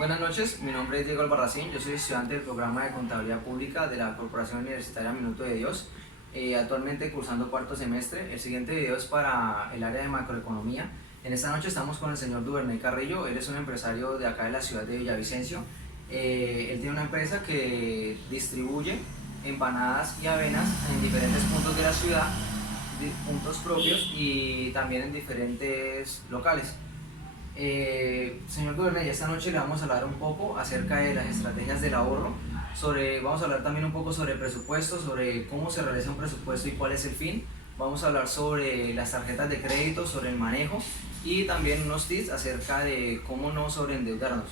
Buenas noches, mi nombre es Diego Albarracín, yo soy estudiante del programa de Contabilidad Pública de la Corporación Universitaria Minuto de Dios, actualmente cursando cuarto semestre. El siguiente video es para el área de macroeconomía. En esta noche estamos con el señor Duvernay Carrillo. Él es un empresario de acá de la ciudad de Villavicencio. Él tiene una empresa que distribuye empanadas y avenas en diferentes puntos de la ciudad, puntos propios y también en diferentes locales. Señor Duvernay, esta noche le vamos a hablar un poco acerca de las estrategias del ahorro, vamos a hablar también un poco sobre presupuesto, sobre cómo se realiza un presupuesto y cuál es el fin. Vamos a hablar sobre las tarjetas de crédito, sobre el manejo y también unos tips acerca de cómo no sobreendeudarnos.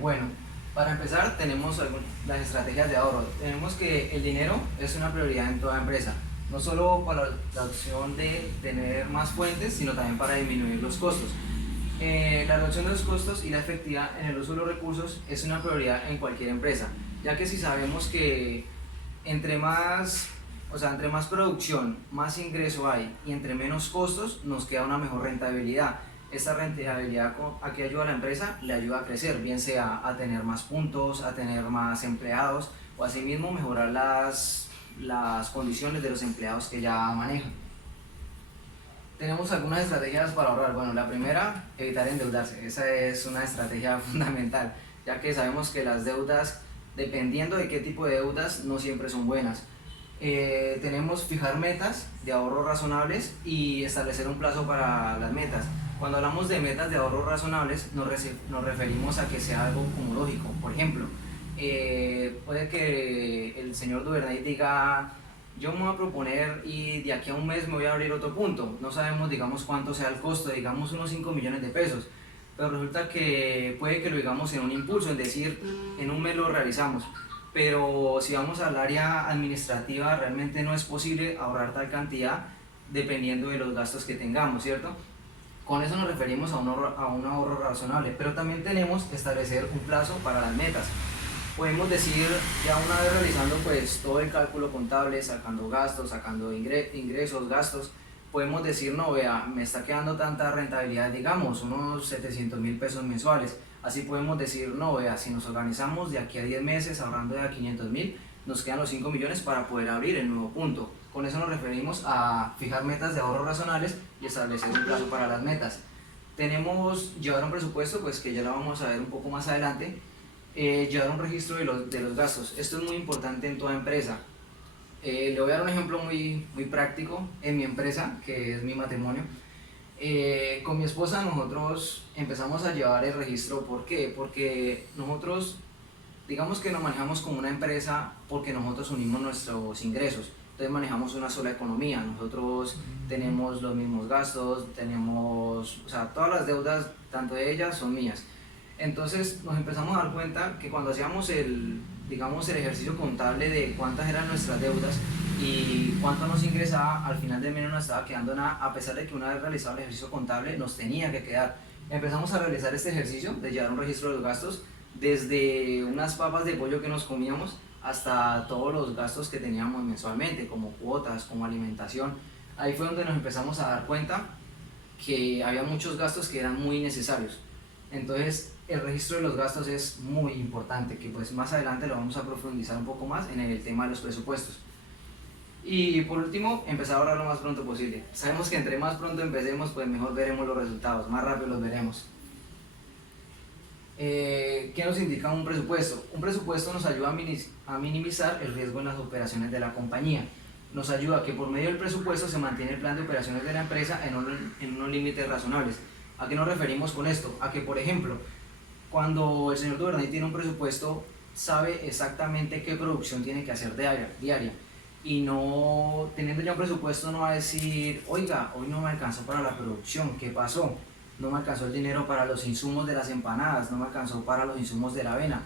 Bueno, para empezar tenemos las estrategias de ahorro. Tenemos que el dinero es una prioridad en toda empresa, no solo para la opción de tener más fuentes, sino también para disminuir los costos. La reducción de los costos y la efectividad en el uso de los recursos es una prioridad en cualquier empresa, ya que si sabemos que entre más producción, más ingreso hay y entre menos costos, nos queda una mejor rentabilidad. Esta rentabilidad a qué ayuda a la empresa, le ayuda a crecer, bien sea a tener más puntos, a tener más empleados o asimismo mejorar las condiciones de los empleados que ya manejan. Tenemos algunas estrategias para ahorrar. Bueno, la primera, evitar endeudarse. Esa es una estrategia fundamental, ya que sabemos que las deudas, dependiendo de qué tipo de deudas, no siempre son buenas. Tenemos fijar metas de ahorro razonables y establecer un plazo para las metas. Cuando hablamos de metas de ahorro razonables, nos referimos a que sea algo como lógico. Por ejemplo, puede que el señor Duvernay diga: yo me voy a proponer y de aquí a un mes me voy a abrir otro punto. No sabemos, digamos, cuánto sea el costo, digamos unos 5 millones de pesos. Pero resulta que puede que lo digamos en un impulso, es decir, en un mes lo realizamos. Pero si vamos al área administrativa, realmente no es posible ahorrar tal cantidad dependiendo de los gastos que tengamos, ¿cierto? Con eso nos referimos a un ahorro razonable. Pero también tenemos que establecer un plazo para las metas. Podemos decir, ya una vez realizando pues todo el cálculo contable, sacando gastos, sacando ingresos, gastos, podemos decir: no, vea, me está quedando tanta rentabilidad, digamos unos 700.000 pesos mensuales. Así podemos decir: no, vea, si nos organizamos de aquí a 10 meses ahorrando de a 500.000, nos quedan los 5 millones para poder abrir el nuevo punto. Con eso nos referimos a fijar metas de ahorro razonables y establecer un plazo para las metas. Tenemos llevar un presupuesto, pues que ya lo vamos a ver un poco más adelante. Llevar un registro de los gastos. Esto es muy importante en toda empresa. Le voy a dar un ejemplo muy práctico en mi empresa, que es mi matrimonio. Con mi esposa nosotros empezamos a llevar el registro. ¿Por qué? Porque nosotros, digamos que nos manejamos como una empresa porque nosotros unimos nuestros ingresos. Entonces manejamos una sola economía. Nosotros tenemos los mismos gastos, todas las deudas, tanto de ellas, son mías. Entonces nos empezamos a dar cuenta que cuando hacíamos el ejercicio contable de cuántas eran nuestras deudas y cuánto nos ingresaba, al final del mes no nos estaba quedando nada, a pesar de que una vez realizado el ejercicio contable nos tenía que quedar. Empezamos a realizar este ejercicio de llevar un registro de los gastos, desde unas papas de pollo que nos comíamos hasta todos los gastos que teníamos mensualmente, como cuotas, como alimentación. Ahí fue donde nos empezamos a dar cuenta que había muchos gastos que eran muy necesarios. Entonces el registro de los gastos es muy importante, que pues más adelante lo vamos a profundizar un poco más en el tema de los presupuestos. Y por último, empezar a ahorrar lo más pronto posible. Sabemos que entre más pronto empecemos, pues mejor veremos los resultados, más rápido los veremos. ¿Qué nos indica un presupuesto? Un presupuesto nos ayuda a minimizar el riesgo en las operaciones de la compañía. Nos ayuda a que por medio del presupuesto se mantiene el plan de operaciones de la empresa en unos límites razonables. ¿A qué nos referimos con esto? A que, por ejemplo, cuando el señor Duvernay tiene un presupuesto, sabe exactamente qué producción tiene que hacer diaria. Y no, teniendo ya un presupuesto, no va a decir: oiga, hoy no me alcanzó para la producción, ¿qué pasó? No me alcanzó el dinero para los insumos de las empanadas, no me alcanzó para los insumos de la avena.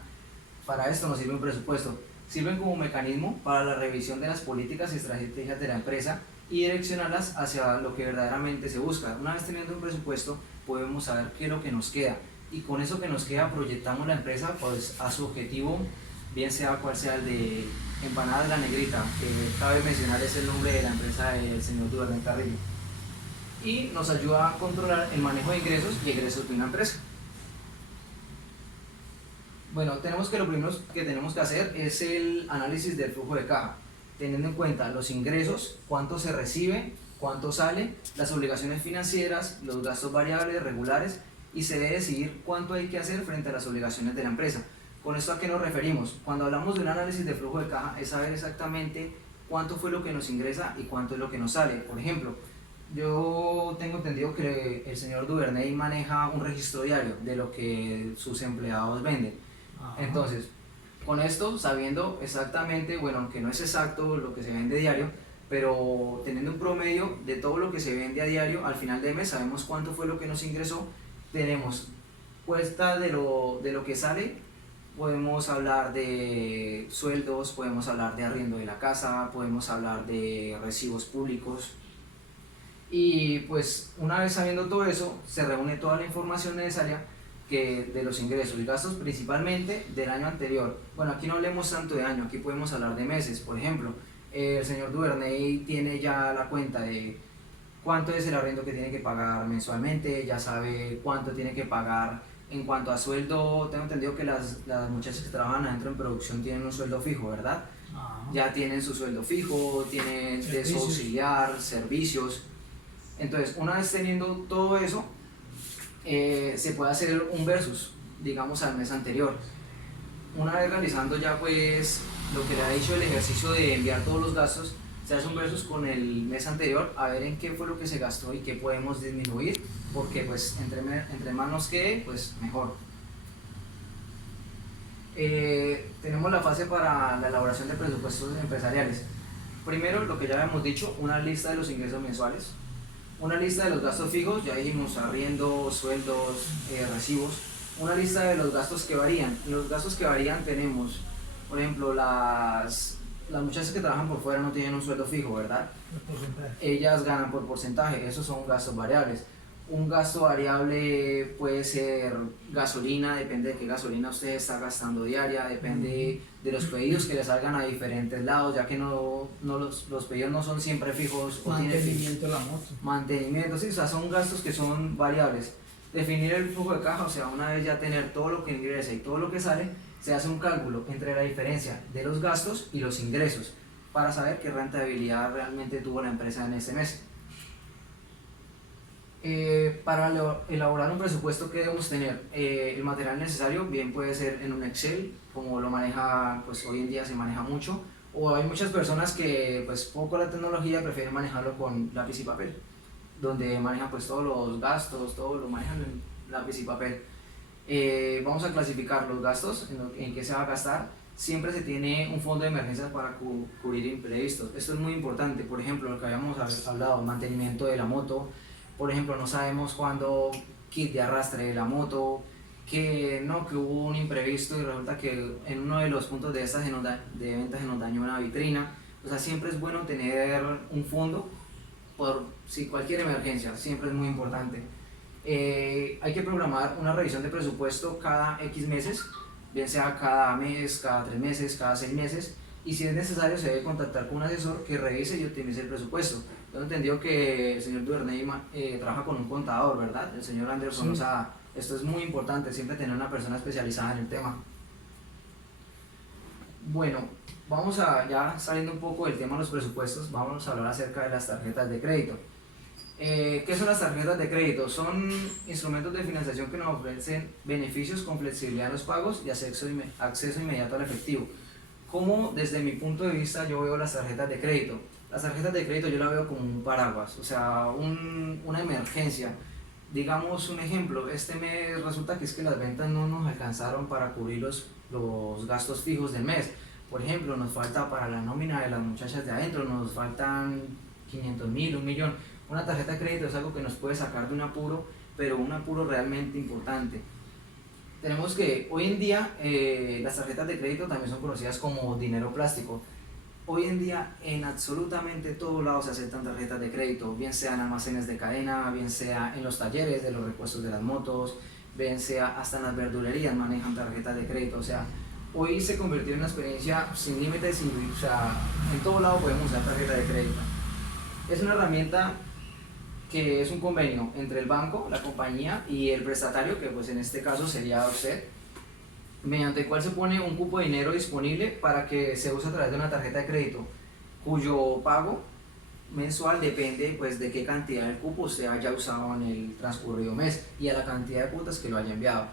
Para esto nos sirve un presupuesto. Sirven como mecanismo para la revisión de las políticas y estrategias de la empresa y direccionarlas hacia lo que verdaderamente se busca. Una vez teniendo un presupuesto, podemos saber qué es lo que nos queda, y con eso que nos queda proyectamos la empresa pues a su objetivo, bien sea cual sea el de Empanadas La Negrita, que cabe mencionar es el nombre de la empresa del señor Duvernay Carrillo, y nos ayuda a controlar el manejo de ingresos y egresos de una empresa. Bueno, tenemos que lo primero que tenemos que hacer es el análisis del flujo de caja, teniendo en cuenta los ingresos, cuánto se recibe, cuánto sale, las obligaciones financieras, los gastos variables, regulares, y se debe decidir cuánto hay que hacer frente a las obligaciones de la empresa. ¿Con esto a qué nos referimos? Cuando hablamos de un análisis de flujo de caja es saber exactamente cuánto fue lo que nos ingresa y cuánto es lo que nos sale. Por ejemplo, yo tengo entendido que el señor Duvernay maneja un registro diario de lo que sus empleados venden. Ajá. Entonces, con esto, sabiendo exactamente, bueno, aunque no es exacto lo que se vende diario, pero teniendo un promedio de todo lo que se vende a diario, al final de mes sabemos cuánto fue lo que nos ingresó, tenemos cuesta de lo que sale, podemos hablar de sueldos, podemos hablar de arriendo de la casa, podemos hablar de recibos públicos. Y pues una vez sabiendo todo eso, se reúne toda la información necesaria de los ingresos y gastos, principalmente del año anterior. Bueno, aquí no hablemos tanto de año, aquí podemos hablar de meses. Por ejemplo, el señor Duvernay tiene ya la cuenta de cuánto es el arriendo que tiene que pagar mensualmente, ya sabe cuánto tiene que pagar en cuanto a sueldo. Tengo entendido que las muchachas que trabajan adentro en producción tienen un sueldo fijo, ¿verdad? Ya tienen su sueldo fijo, tienen de su auxiliar, servicios. Entonces, una vez teniendo todo eso, se puede hacer un versus, digamos, al mes anterior. Una vez realizando ya pues lo que le ha dicho el ejercicio de enviar todos los gastos, se hace un versus con el mes anterior a ver en qué fue lo que se gastó y qué podemos disminuir, porque pues entre más nos quede, pues mejor. Tenemos la fase para la elaboración de presupuestos empresariales. Primero, lo que ya habíamos dicho, una lista de los ingresos mensuales, una lista de los gastos fijos, ya dijimos arriendo, sueldos, recibos, una lista de los gastos que varían. Los gastos que varían tenemos, por ejemplo, las muchachas que trabajan por fuera no tienen un sueldo fijo, ¿verdad? Ellas ganan por porcentaje, esos son gastos variables. Un gasto variable puede ser gasolina, depende de qué gasolina usted está gastando diaria, depende de los pedidos que le salgan a diferentes lados, ya que los pedidos no son siempre fijos. Mantenimiento de la moto. Mantenimiento, sí, o sea, son gastos que son variables. Definir el flujo de caja, o sea, una vez ya tener todo lo que ingresa y todo lo que sale, se hace un cálculo entre la diferencia de los gastos y los ingresos para saber qué rentabilidad realmente tuvo la empresa en ese mes. Para elaborar un presupuesto, ¿qué debemos tener? El material necesario, bien puede ser en un Excel, como lo maneja, pues hoy en día se maneja mucho, o hay muchas personas que pues poco la tecnología prefieren manejarlo con lápiz y papel, donde manejan pues todos los gastos, todo lo manejan en lápiz y papel. Vamos a clasificar los gastos, en qué se va a gastar. Siempre se tiene un fondo de emergencias para cubrir imprevistos. Esto es muy importante. Por ejemplo, lo que habíamos hablado, mantenimiento de la moto. Por ejemplo, no sabemos cuándo kit de arrastre de la moto, que hubo un imprevisto y resulta que en uno de los puntos de venta se nos dañó una vitrina. O sea, siempre es bueno tener un fondo por si cualquier emergencia, siempre es muy importante. Hay que programar una revisión de presupuesto cada X meses, bien sea cada mes, cada 3 meses, cada 6 meses, y si es necesario se debe contactar con un asesor que revise y optimice el presupuesto. Tengo entendido que el señor Duvernay trabaja con un contador, ¿verdad? El señor Anderson, sí. O sea, esto es muy importante, siempre tener una persona especializada en el tema. Bueno, vamos a, ya saliendo un poco del tema de los presupuestos, vamos a hablar acerca de las tarjetas de crédito. ¿Qué son las tarjetas de crédito? Son instrumentos de financiación que nos ofrecen beneficios con flexibilidad en los pagos y acceso inmediato al efectivo. ¿Cómo desde mi punto de vista yo veo las tarjetas de crédito? Las tarjetas de crédito yo las veo como un paraguas, o sea, una emergencia. Digamos un ejemplo, este mes resulta que es que las ventas no nos alcanzaron para cubrir los gastos fijos del mes. Por ejemplo, nos falta para la nómina de las muchachas de adentro, nos faltan 500.000, 1.000.000. Una tarjeta de crédito es algo que nos puede sacar de un apuro, pero un apuro realmente importante. Tenemos que hoy en día las tarjetas de crédito también son conocidas como dinero plástico. Hoy en día en absolutamente todos lados se aceptan tarjetas de crédito, bien sea en almacenes de cadena, bien sea en los talleres de los repuestos de las motos, bien sea hasta en las verdulerías manejan tarjetas de crédito. O sea, hoy se convirtió en una experiencia sin límites, o sea, en todo lado podemos usar tarjeta de crédito. Es una herramienta que es un convenio entre el banco, la compañía y el prestatario, que pues en este caso sería usted. mediante el cual se pone un cupo de dinero disponible para que se use a través de una tarjeta de crédito, cuyo pago mensual depende pues de qué cantidad de cupo usted haya usado en el transcurrido mes y a la cantidad de cuotas que lo haya enviado.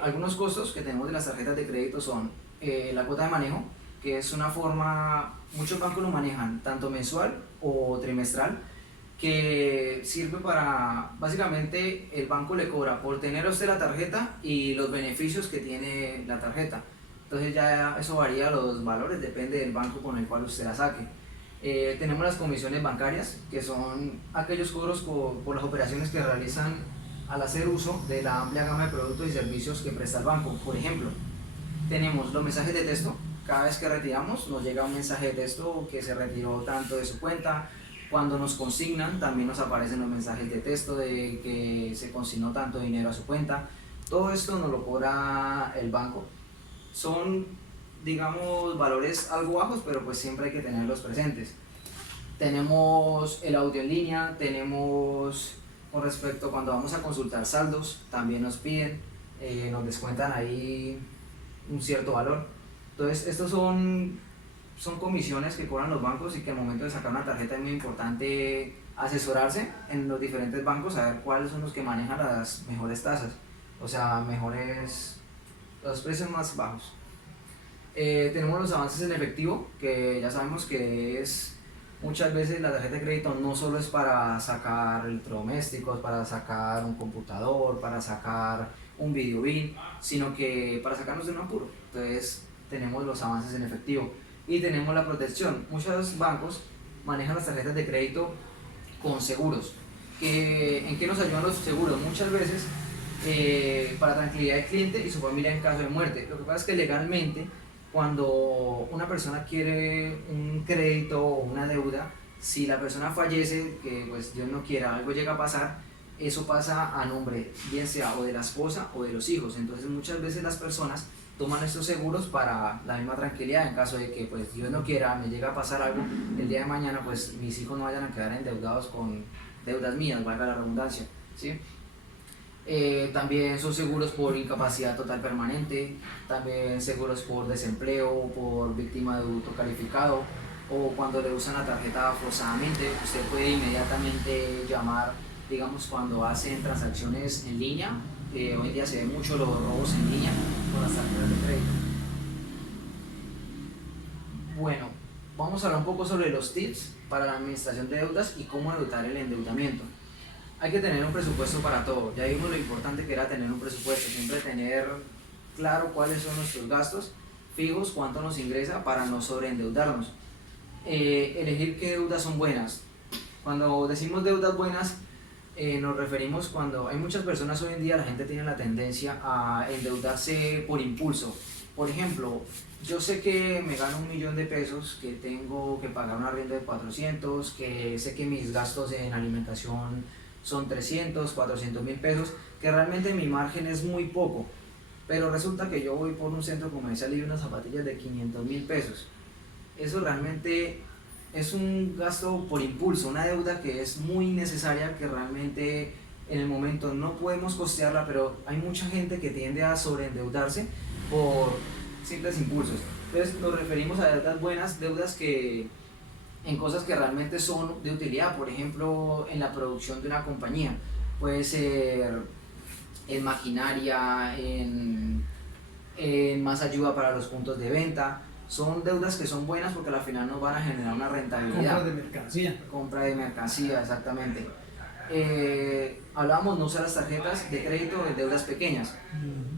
Algunos costos que tenemos de las tarjetas de crédito son la cuota de manejo, que es una forma, muchos bancos lo manejan tanto mensual o trimestral, que sirve para, básicamente el banco le cobra por tener a usted la tarjeta y los beneficios que tiene la tarjeta. Entonces ya eso varía los valores, depende del banco con el cual usted la saque. Tenemos las comisiones bancarias, que son aquellos cobros por las operaciones que realizan al hacer uso de la amplia gama de productos y servicios que presta el banco. Por ejemplo, tenemos los mensajes de texto. Cada vez que retiramos nos llega un mensaje de texto que se retiró tanto de su cuenta. Cuando nos consignan también nos aparecen los mensajes de texto de que se consignó tanto dinero a su cuenta. Todo esto nos lo cobra el banco. Son, digamos, valores algo bajos, pero pues siempre hay que tenerlos presentes. Tenemos el audio en línea, tenemos con respecto cuando vamos a consultar saldos, también nos piden, nos descuentan ahí un cierto valor. Entonces, estos son comisiones que cobran los bancos y que al momento de sacar una tarjeta es muy importante asesorarse en los diferentes bancos, saber cuáles son los que manejan las mejores tasas, o sea, los precios más bajos. Tenemos los avances en efectivo, que ya sabemos que es muchas veces la tarjeta de crédito no solo es para sacar electrodomésticos, para sacar un computador, para sacar un video bin, sino que para sacarnos de un apuro. Entonces tenemos los avances en efectivo y tenemos la protección. Muchos bancos manejan las tarjetas de crédito con seguros. ¿En qué nos ayudan los seguros? Muchas veces para tranquilidad del cliente y su familia en caso de muerte. Lo que pasa es que legalmente, cuando una persona quiere un crédito o una deuda, si la persona fallece, que pues Dios no quiera, algo llega a pasar, eso pasa a nombre bien sea o de la esposa o de los hijos. Entonces muchas veces las personas toman estos seguros para la misma tranquilidad en caso de que pues Dios no quiera, me llega a pasar algo el día de mañana, pues mis hijos no vayan a quedar endeudados con deudas mías, valga la redundancia, ¿sí? También son seguros por incapacidad total permanente, también seguros por desempleo, por víctima de hurto calificado o cuando le usan la tarjeta forzadamente. Usted puede inmediatamente llamar, digamos, cuando hacen transacciones en línea. Hoy en día se ven mucho los robos en línea con las tarjetas de crédito. Bueno, vamos a hablar un poco sobre los tips para la administración de deudas y cómo evitar el endeudamiento. Hay que tener un presupuesto para todo. Ya vimos lo importante que era tener un presupuesto, siempre tener claro cuáles son nuestros gastos fijos, cuánto nos ingresa para no sobreendeudarnos. Elegir qué deudas son buenas. Cuando decimos deudas buenas, nos referimos cuando hay muchas personas hoy en día, la gente tiene la tendencia a endeudarse por impulso. Por ejemplo, yo sé que me gano 1.000.000 de pesos, que tengo que pagar un arriendo de 400, que sé que mis gastos en alimentación son 300, 400.000 pesos, que realmente mi margen es muy poco, pero resulta que yo voy por un centro comercial y unas zapatillas de 500.000 pesos. Eso realmente es un gasto por impulso, una deuda que es muy necesaria, que realmente en el momento no podemos costearla, pero hay mucha gente que tiende a sobreendeudarse por simples impulsos. Entonces nos referimos a deudas buenas, deudas que en cosas que realmente son de utilidad, por ejemplo en la producción de una compañía, puede ser en maquinaria, en más ayuda para los puntos de venta. Son deudas que son buenas porque al final nos van a generar una rentabilidad. Compra de mercancía. Compra de mercancía, exactamente. Hablábamos no usar las tarjetas de crédito de deudas pequeñas.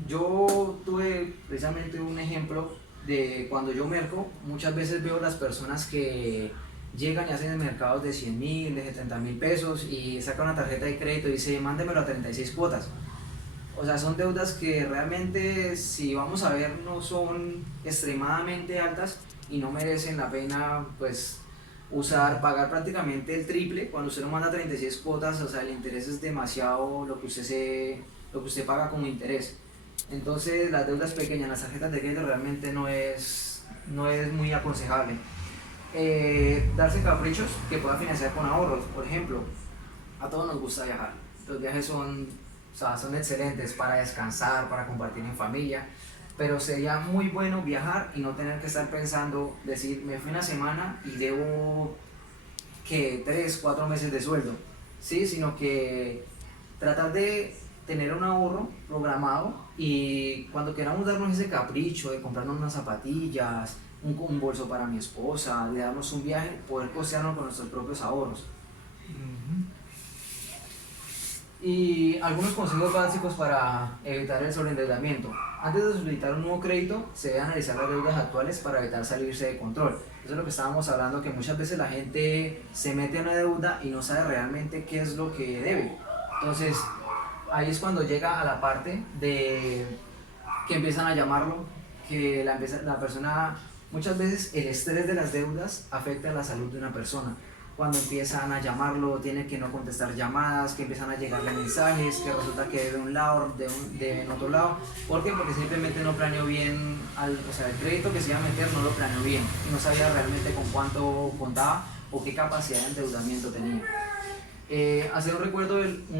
Yo tuve precisamente un ejemplo de cuando yo merco, muchas veces veo las personas que llegan y hacen mercados de 100.000, de 70.000 pesos y sacan una tarjeta de crédito y dice mándemelo a 36 cuotas. O sea, son deudas que realmente, si vamos a ver, no son extremadamente altas y no merecen la pena pues pagar prácticamente el triple. Cuando usted no manda 36 cuotas, o sea, el interés es demasiado lo que usted paga como interés. Entonces las deudas pequeñas, las tarjetas de crédito realmente no es muy aconsejable. Darse caprichos que pueda financiar con ahorros. Por ejemplo, a todos nos gusta viajar, los viajes son sea, son excelentes para descansar, para compartir en familia, pero sería muy bueno viajar y no tener que estar pensando, decir, me fui una semana y debo que 3, 4 meses de sueldo, ¿sí? Sino que tratar de tener un ahorro programado y cuando queramos darnos ese capricho de comprarnos unas zapatillas, un bolso para mi esposa, de darnos un viaje, poder costearnos con nuestros propios ahorros. Y algunos consejos básicos para evitar el sobreendeudamiento. Antes de solicitar un nuevo crédito, se debe analizar las deudas actuales para evitar salirse de control. Eso es lo que estábamos hablando, que muchas veces la gente se mete en una deuda y no sabe realmente qué es lo que debe. Entonces, ahí es cuando llega a la parte de que empiezan a llamarlo, que la persona, muchas veces el estrés de las deudas afecta a la salud de una persona. Cuando empiezan a llamarlo, tiene que no contestar llamadas, que empiezan a llegarle mensajes, que resulta que debe un lado, de otro lado. ¿Por qué? Porque simplemente no planeó bien, o sea, el crédito que se iba a meter no lo planeó bien y no sabía realmente con cuánto contaba o qué capacidad de endeudamiento tenía. Hacer un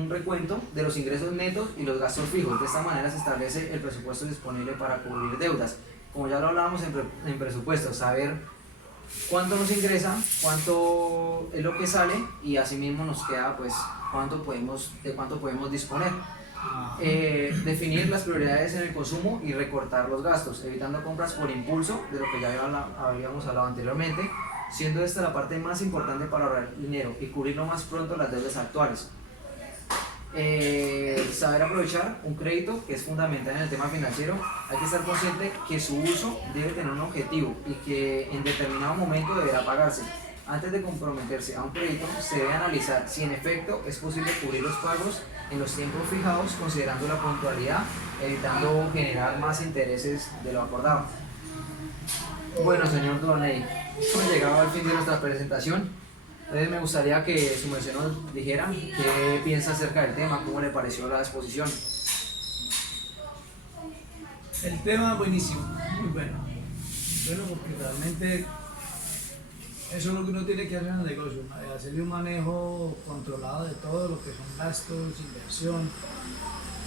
recuento de los ingresos netos y los gastos fijos. De esta manera se establece el presupuesto disponible para cubrir deudas. Como ya lo hablábamos en presupuesto, saber cuánto nos ingresa, cuánto es lo que sale y asimismo nos queda pues de cuánto podemos disponer. Definir las prioridades en el consumo y recortar los gastos, evitando compras por impulso, de lo que ya habíamos hablado anteriormente, siendo esta la parte más importante para ahorrar dinero y cubrir lo más pronto las deudas actuales. Saber aprovechar un crédito, que es fundamental en el tema financiero. Hay que estar consciente que su uso debe tener un objetivo y que en determinado momento deberá pagarse. Antes de comprometerse a un crédito, se debe analizar si en efecto es posible cubrir los pagos en los tiempos fijados, considerando la puntualidad, evitando generar más intereses de lo acordado. Bueno, señor Doney, hemos llegado al fin de nuestra presentación. Entonces me gustaría que su merced nos dijera qué piensa acerca del tema, cómo le pareció la exposición. El tema buenísimo, muy bueno. Bueno, porque realmente eso es lo que uno tiene que hacer en el negocio, hacerle un manejo controlado de todo lo que son gastos, inversión,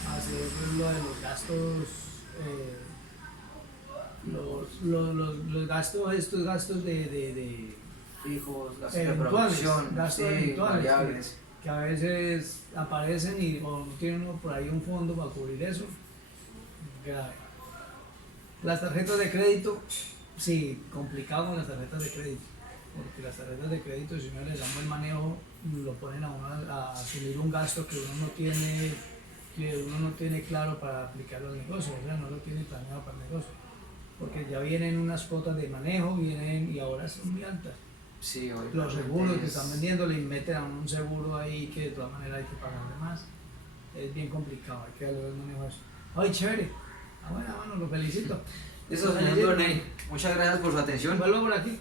hacer lo de los gastos, los gastos, estos gastos de Fijos, gastos de eventuales, producción, gastos sí, eventuales variables. que a veces aparecen y o no tiene uno por ahí un fondo para cubrir eso. Grave. Las tarjetas de crédito, sí, complicado con las tarjetas de crédito, porque las tarjetas de crédito, si no les damos el manejo, lo ponen a uno a asumir un gasto que uno no tiene claro para aplicarlo al negocio, o sea, no lo tiene planeado para el negocio, porque ya vienen unas cuotas de manejo, y ahora son muy altas. Sí, Los seguros que están vendiendo le meten a un seguro ahí que de todas maneras hay que pagarle más. Es bien complicado, hay que darle el manejo a eso. ¡Ay, chévere! Bueno, lo felicito. Eso, señor Doney, muchas gracias por su atención. Vuelvo por aquí.